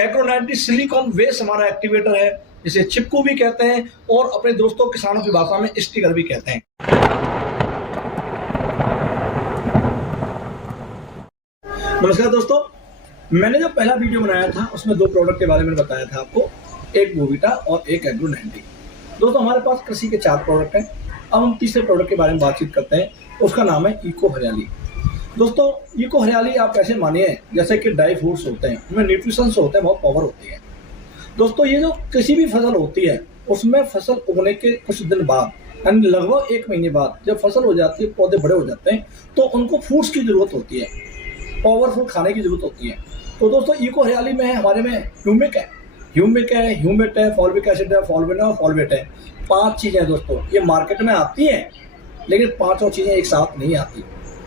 एग्रो-90 silicon waste हमारा activator है, जिसे चिपकू भी कहते हैं और अपने दोस्तों किसानों की भाषा में स्टिकर भी कहते हैं। नमस्कार दोस्तों, मैंने जो पहला वीडियो बनाया था उसमें दो प्रोडक्ट के बारे में बताया था आपको, एक बोविटा और एक एग्रो-90। दोस्तों हमारे पास कृषि के 4 प्रोडक्ट हैं। अब हम तीसरे प्रोडक्ट के बारे में बातचीत करते हैं, उसका नाम है इको हरियाली। दोस्तों इको हरियाली आप ऐसे मानिए जैसे कि ड्राई फ्रूट्स होते हैं, उनमें न्यूट्रिशंस होते हैं, बहुत पावर होती है। दोस्तों ये जो किसी भी फसल होती है उसमें फसल उगने के कुछ दिन बाद यानी लगभग 1 महीने बाद जब फसल हो जाती है, पौधे बड़े हो जाते हैं, तो उनको फूड्स की जरूरत होती है, पावरफुल खाने की जरूरत होती है। तो दोस्तों इको हरियाली में हमारे में ह्यूमिक है, ह्यूमेट है, फॉल्विक एसिड है, फॉल्विन है और फॉल्वेट है। 5 चीजें दोस्तों ये मार्केट में आती हैं, लेकिन 5 चीजें एक साथ नहीं आती।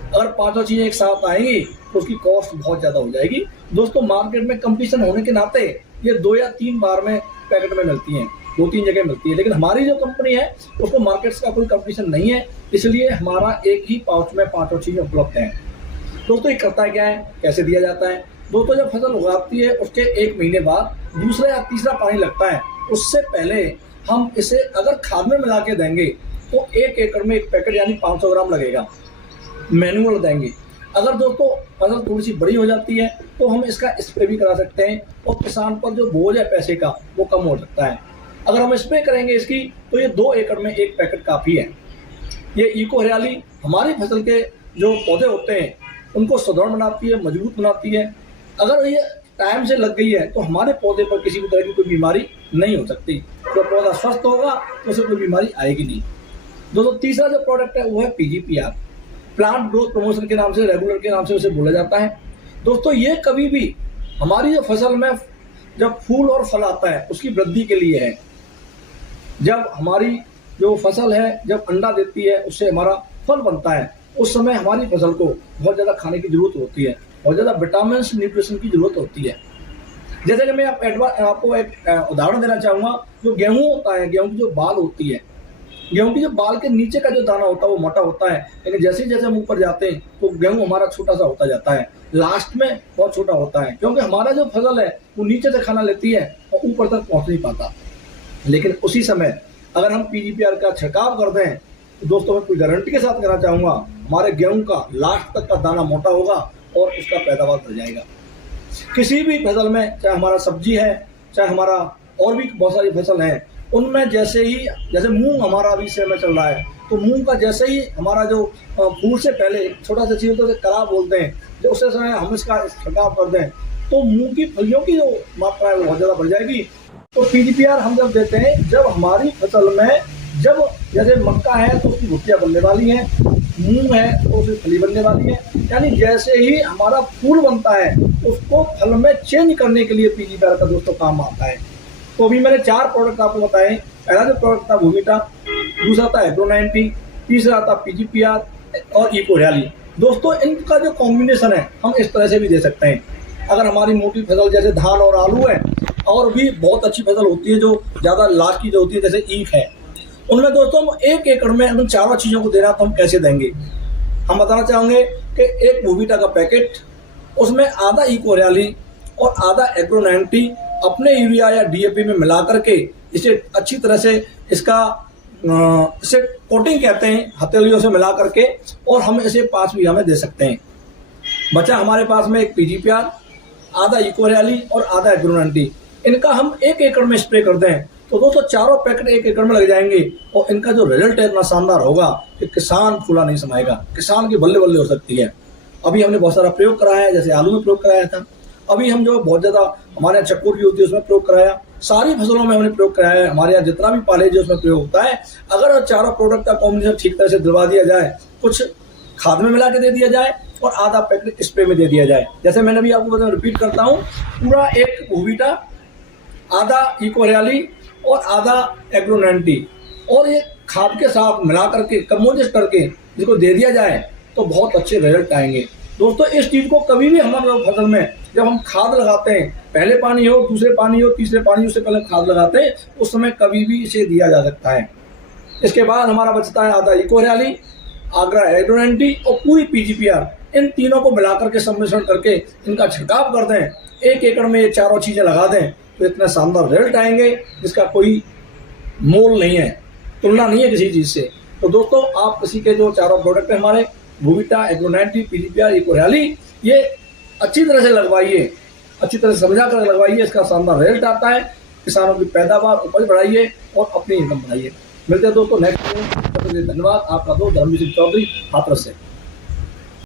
अगर 5 चीजें एक साथ आएंगी तो उसकी कॉस्ट बहुत ज्यादा हो जाएगी। दोस्तों मार्केट में कंपटीशन होने के नाते ये 2 या 3 बार में पैकेट में मिलती हैं, 2-3 जगह मिलती है, लेकिन हमारी जो कंपनी है उसको मार्केट्स का कोई कंपटीशन नहीं है, इसलिए हमारा एक ही पाउच में 5 चीजें उपलब्ध हैं। दोस्तों ये करता क्या है, कैसे दिया जाता है? दोस्तों जब फसल उगाती है उसके 1 महीने बाद दूसरा या तीसरा पानी लगता है, उससे पहले हम इसे अगर खाद में मिला के देंगे तो 1 एकड़ में 1 पैकेट यानी 500 ग्राम लगेगा, मैनुअल देंगे। अगर दोस्तों फसल थोड़ी सी बड़ी हो जाती है तो हम इसका स्प्रे भी करा सकते हैं और किसान पर जो बोझ है पैसे का वो कम हो सकता है। अगर हम स्प्रे करेंगे इसकी तो ये 2 एकड़ में 1 पैकेट काफ़ी है। ये इको हरियाली हमारी फसल के जो पौधे होते हैं उनको सुदृढ़ बनाती है, मजबूत बनाती है। अगर ये टाइम से लग गई है तो हमारे पौधे पर किसी भी तरह की कोई बीमारी नहीं हो सकती। तो पौधा स्वस्थ होगा तो उसे कोई बीमारी आएगी नहीं। दोस्तों तीसरा जो प्रोडक्ट है वो है PGPR, प्लांट ग्रोथ प्रमोशन के नाम से, रेगुलर के नाम से उसे बोला जाता है। दोस्तों ये कभी भी हमारी जो फसल में जब फूल और फल आता है उसकी वृद्धि के लिए है। जब हमारी जो फसल है जब अंडा देती है उससे हमारा फल बनता है, उस समय हमारी फसल को बहुत ज़्यादा खाने की जरूरत होती है, बहुत ज़्यादा विटामिन न्यूट्रिशन की जरूरत होती है। जैसे कि मैं आपको एक उदाहरण देना चाहूँगा, जो गेहूँ होता है, गेहूँ की जो बाल होती है, गेहूं की जो बाल के नीचे का जो दाना होता है वो मोटा होता है, लेकिन जैसे जैसे हम ऊपर जाते हैं तो गेहूं हमारा छोटा सा होता जाता है, लास्ट में बहुत छोटा होता है, क्योंकि हमारा जो फसल है वो नीचे से खाना लेती है और ऊपर तक पहुंच नहीं पाता। लेकिन उसी समय अगर हम PGPR का छिड़काव कर दें तो दोस्तों मैं कोई गारंटी के साथ कहना चाहूँगा, हमारे गेहूँ का लास्ट तक का दाना मोटा होगा और उसका पैदावार बढ़ जाएगा। किसी भी फसल में, चाहे हमारा सब्जी है, चाहे हमारा और भी बहुत सारी फसल है, उनमें जैसे मूंग हमारा अभी समय चल रहा है, तो मूंग का जैसे ही हमारा जो फूल से पहले छोटा सा चीज होता है करा बोलते हैं, जो उससे समय हम इसका छिड़काव कर दें तो मूंग की फलियों की जो मात्रा है वो बहुत ज़्यादा बढ़ जाएगी। तो PGPR हम जब देते हैं जब हमारी फसल में, जब जैसे मक्का है तो उसकी भुट्टियाँ बनने वाली हैं, मूंग है तो उसकी फली बनने वाली है, यानी जैसे ही हमारा फूल बनता है उसको फल में चेंज करने के लिए PGPR का दोस्तों काम आता है। तो अभी मैंने 4 प्रोडक्ट आपको बताए। पहला जो प्रोडक्ट था बोविटा, दूसरा था एग्रो-90, तीसरा था PGPR और इको हरियाली। दोस्तों इनका जो कॉम्बिनेशन है हम इस तरह से भी दे सकते हैं। अगर हमारी मोटी फसल जैसे धान और आलू है, और भी बहुत अच्छी फसल होती है जो ज़्यादा लाभ की जो होती है जैसे ईख है, उनमें दोस्तों हम 1 एकड़ में उन 4 चीज़ों को देना तो हम कैसे देंगे? हम बताना चाहेंगे कि एक बोविटा का पैकेट, उसमें आधा इको हरियाली और आधा एग्रो-90 अपने यूरिया या DAP में मिला करके इसे अच्छी तरह से इसे कोटिंग कहते हैं, हथेलियों से मिला करके, और हम इसे 5 बीघा में दे सकते हैं। बचा हमारे पास में एक PGPR, आधा इको हरियाली और आधा एग्रो-90। इनका हम 1 एकड़ में स्प्रे कर दें तो दोस्तों 4 पैकेट 1 एकड़ में लग जाएंगे, और इनका जो रिजल्ट है इतना शानदार होगा कि किसान फूला नहीं समाएगा, किसान की बल्ले बल्ले हो सकती है। अभी हमने बहुत सारा प्रयोग कराया है, जैसे आलू में प्रयोग कराया था, अभी हम जो बहुत ज़्यादा हमारे यहाँ चक्कर की होती है उसमें प्रयोग कराया, सारी फसलों में हमने प्रयोग कराया है, हमारे यहाँ जितना भी पालेज है उसमें प्रयोग होता है। अगर 4 प्रोडक्ट का कॉम्बिनेशन ठीक तरह से दिलवा दिया जाए, कुछ खाद में मिला के दे दिया जाए और आधा पैकेट स्प्रे में दे दिया जाए, जैसे मैंने भी आपको बताया, रिपीट करता हूँ, पूरा एक बोविटा, आधा इको हरियाली और आधा एग्रो-90, और ये खाद के साथ मिला करके कम्पोजिट करके इसको दे दिया जाए तो बहुत अच्छे रिजल्ट आएंगे। दोस्तों इस चीज़ को कभी भी हमारे फसल में जब हम खाद लगाते हैं, पहले पानी हो, दूसरे पानी हो, तीसरे पानी हो, उससे पहले खाद लगाते हैं, उस समय कभी भी इसे दिया जा सकता है। इसके बाद हमारा बचता है आधा इको हरियाली, आधा एग्रो-90 और पूरी PGPR। इन तीनों को मिलाकर के सम्मिश्रण करके इनका छिड़काव कर दें एक एकड़ में ये चारों चीज़ें लगा दें तो इतने शानदार रिजल्ट आएंगे जिसका कोई मोल नहीं है, तुलना नहीं है किसी चीज़ से। तो दोस्तों आप कृषि के जो चारों प्रोडक्ट हैं हमारे बोविटा, एग्रो 90, पीजीपीआर, इकोरैली, ये अच्छी तरह से लगवाइए, अच्छी तरह से समझा कर लगवाइए, इसका शानदार रिजल्ट आता है। किसानों की पैदावार उपज बढ़ाइए और अपनी इनकम बढ़ाइए। मिलते हैं दोस्तों नेक्स्ट वीडियो में। धन्यवाद। आपका दोस्त धर्मवीर सिंह चौधरी, हाथरस से।